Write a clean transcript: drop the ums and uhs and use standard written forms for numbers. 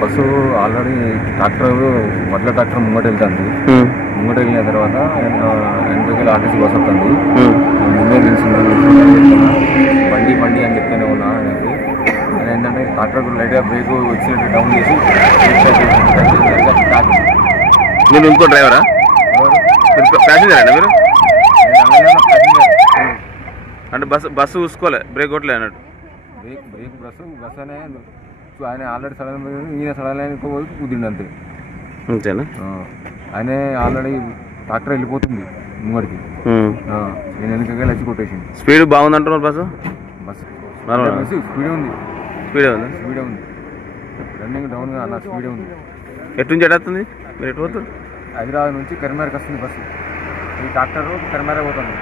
Bus already వడ్ల tractor ముంగట వెళ్తుంది. ముంగట వెళ్ళిన తర్వాత వెనకకి ఆర్టీసీ బస్సు వస్తుంది. ముందే బండి బండి అని చెప్తూనే ఉన్నా అనేది. నేను ఏంటంటే ట్రాక్టర్ లైట్గా బ్రేక్ వచ్చినట్టు డౌన్ చేసి మీరు ఇంకో డ్రైవరా? ప్యాసింజర్ అండి మీరు? అంటే బస్సు చూసుకోలే, బ్రేక్ కొట్టలే అన్నట్టు. బ్రేక్ బస్సు అనే ఆయన ఆల్రెడీ సడన్ ఈయన సడన్ లైన్ కుదిరింది అంతే. అంతేనా? ఆయన ఆల్రెడీ ట్రాక్టర్ వెళ్ళిపోతుంది ముంగడికి. నేను వెనకగా వచ్చి కొట్టేసింది. స్పీడ్ బాగుంది అంటున్నారు బస్సు? స్పీడే ఉంది. రన్నింగ్ డౌన్గా అన్న స్పీడే ఉంది. ఎటు నుంచి ఎడుతుంది? మీరు ఎటు పోతారు? హైదరాబాద్ నుంచి కరీంనగర్కి వస్తుంది బస్సు. ఈ ట్రాక్టర్ కరీంనగర్ పోతుంది.